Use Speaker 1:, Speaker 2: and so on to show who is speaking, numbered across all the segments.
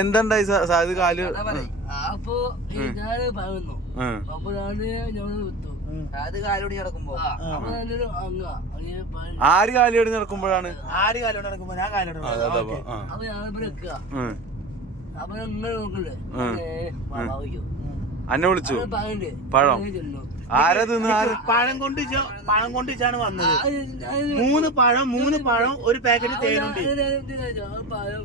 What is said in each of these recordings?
Speaker 1: എന്താണ്ടായി കാൽ
Speaker 2: അപ്പൊ ഞാൻ പറയുന്നു. അപ്പൊ ഞാൻ ഞങ്ങൾ പറഞ്ഞു.
Speaker 1: ആര് കാലിയോട് നടക്കുമ്പോഴാണ്
Speaker 3: ആര് കാലോട് നടക്കുമ്പോ ഞാൻ
Speaker 1: അതെ അപ്പൊ,
Speaker 2: ഞാനിപ്പോ നിക്കുക. അപ്പൊ നിങ്ങൾ നോക്കണ്ടേ
Speaker 1: അന്നെ വിളിച്ചു പഴം. ആരാ തിന്ന്
Speaker 3: പഴം കൊണ്ട് പഴം കൊണ്ട്
Speaker 2: വെച്ചാണ്
Speaker 3: വന്നത് മൂന്ന് പഴം മൂന്ന് പഴം ഒരു പാക്കറ്റ് തേനുണ്ട്
Speaker 2: പഴം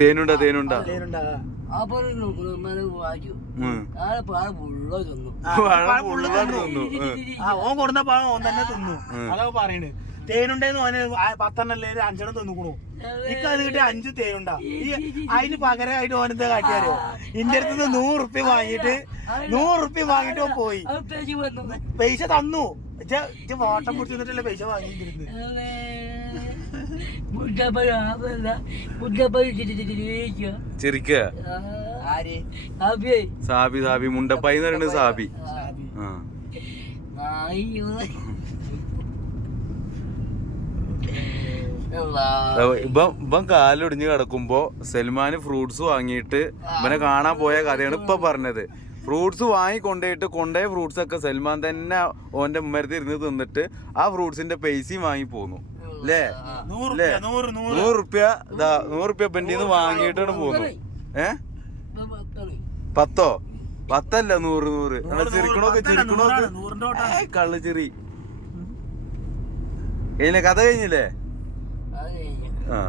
Speaker 1: തേനുണ്ട തേനുണ്ട?
Speaker 2: അപ്പൊ വായിച്ചു. ഞാൻ പഴം ഫുള്ളോ തിന്നു.
Speaker 3: ഓൻ കൊടുന്ന പഴം ഓൻ തന്നെ തിന്നു. അതൊക്കെ പറയണ്. തേനുണ്ടെന്ന് ഓന് പത്തെണ്ണല്ലേ അഞ്ചെണ്ണം തിന്നുക്കണു. ഇക്ക് അത് കിട്ടിയ അഞ്ച് തേനുണ്ട. ഈ അതിന് പകരമായിട്ട് ഓനെന്താ കാട്ടിയാലോ ഇന്റെ അടുത്ത് നൂറ് റുപ്യ വാങ്ങിയിട്ട് നൂറ് റുപ്യ വാങ്ങിയിട്ട് പോയി. പൈസ തന്നു. ഇജ്ജ് പിടിച്ചിട്ടല്ലേ പൈസ വാങ്ങിയിരുന്നത്
Speaker 2: മുട്ടപ്പഴല്ല മുട്ടപ്പഴ
Speaker 1: സാബി സാബി. മുണ്ടപ്പായി എന്ന് പറയുന്നത് സാബി. ആ. ഇപ്പം കാലൊടിഞ്ഞ് കിടക്കുമ്പോ സൽമാന് ഫ്രൂട്ട്സ് വാങ്ങിയിട്ട് ഇവനെ കാണാൻ പോയ കഥയാണ് ഇപ്പൊ പറഞ്ഞത്. ഫ്രൂട്ട്സ് വാങ്ങി കൊണ്ടുപോയിട്ട് കൊണ്ടുപോയ ഫ്രൂട്ട്സ് ഒക്കെ സൽമാൻ തന്നെ ഓന്റെ ഉമ്മരത്തിരുന്ന് തിന്നിട്ട് ആ ഫ്രൂട്ട്സിന്റെ പൈസയും വാങ്ങി പോന്നു. അല്ലേ
Speaker 3: നൂറ് റുപ്യ നൂറ്
Speaker 1: റുപ്യ നൂറ് വാങ്ങിയിട്ടാണ് പോകുന്നു ഏ? പത്തോ? പത്തല്ല നൂറ് നൂറ്.
Speaker 3: ചെറുക്കണോക്ക്
Speaker 1: ചെറുക്കണോക്ക് കള്ളു ചെറി കഥ കഴിഞ്ഞില്ലേ? ആ.